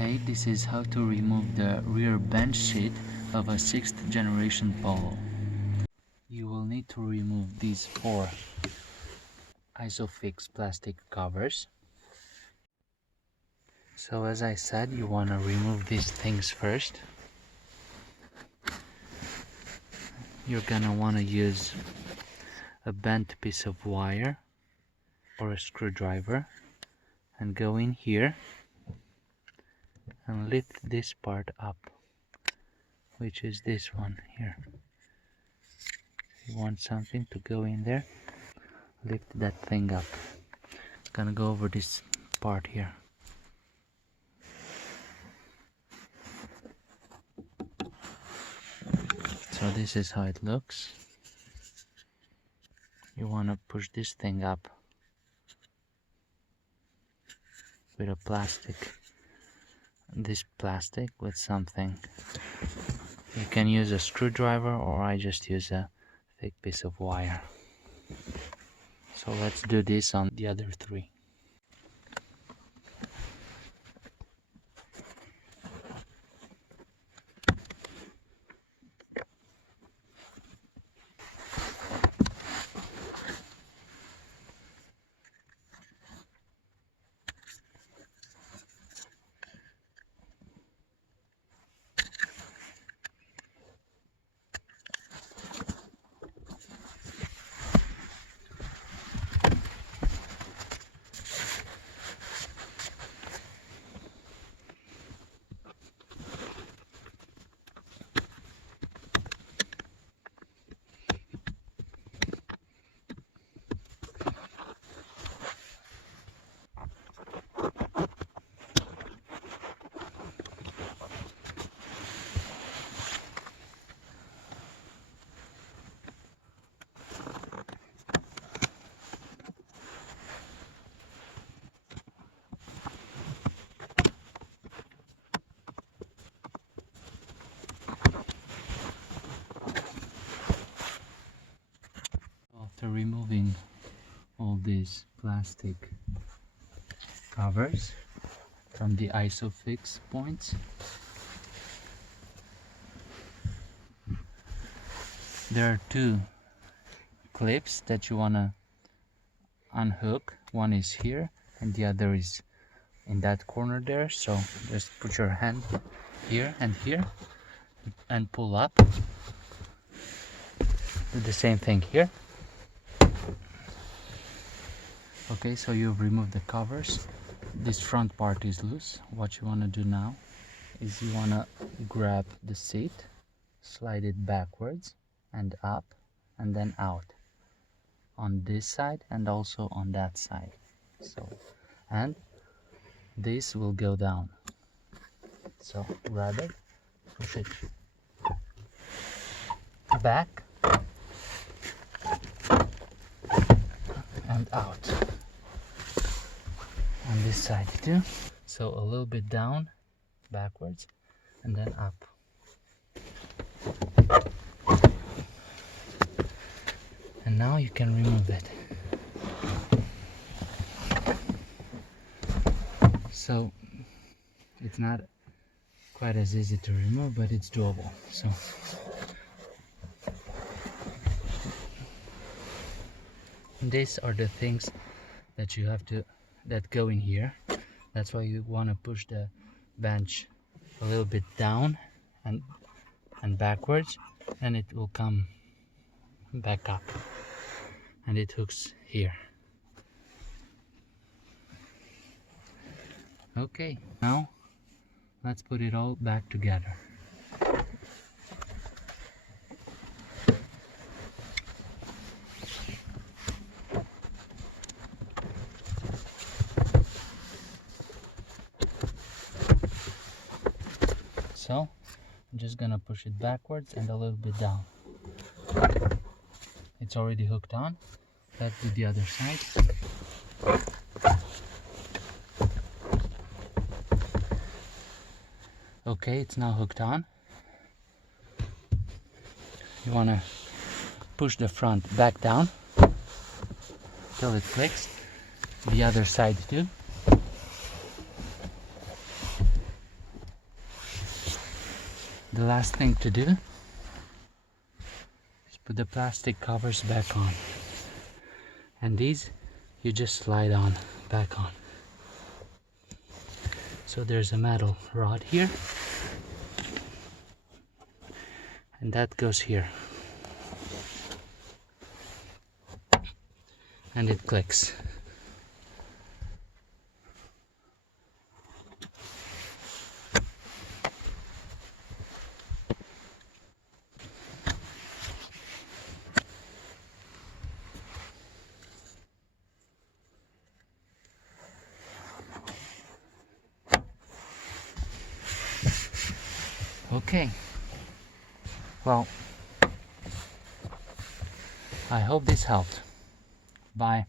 Hey, this is how to remove the rear bench seat of a 6th generation Polo. You will need to remove these 4 isofix plastic covers. So as I said, you want to remove these things first. You're gonna want to use a bent piece of wire or a screwdriver and go in here and lift this part up, which is this one here. You want something to go in there, lift that thing up. Gonna go over this part here. So this is how it looks. You want to push this thing up with a plastic, this plastic with something. You can use a screwdriver, or I just use a thick piece of wire. So let's do this on the other 3. After removing all these plastic covers from the isofix points, there are 2 clips that you want to unhook. One is here and the other is in that corner there. So just put your hand here and here and pull up. Do the same thing here. Okay, so you've removed the covers. This front part is loose. What you want to do now is you want to grab the seat, slide it backwards and up and then out on this side and also on that side. So, and this will go down. So grab it, push it back and out. On this side too. So a little bit down, backwards, and then up. And now you can remove it. So it's not quite as easy to remove, but it's doable. So these are the things that you have to go in here. That's why you want to push the bench a little bit down and backwards, and it will come back up and it hooks here. Okay, now let's put it all back together. So I'm just gonna push it backwards and a little bit down. It's already hooked on. Let's do the other side. Okay, it's now hooked on. You wanna push the front back down till it clicks. The other side too. the last thing to do is put the plastic covers back on, and these you just slide on back on. So there's a metal rod here, and that goes here, and it clicks. Okay, well, I hope this helped. Bye.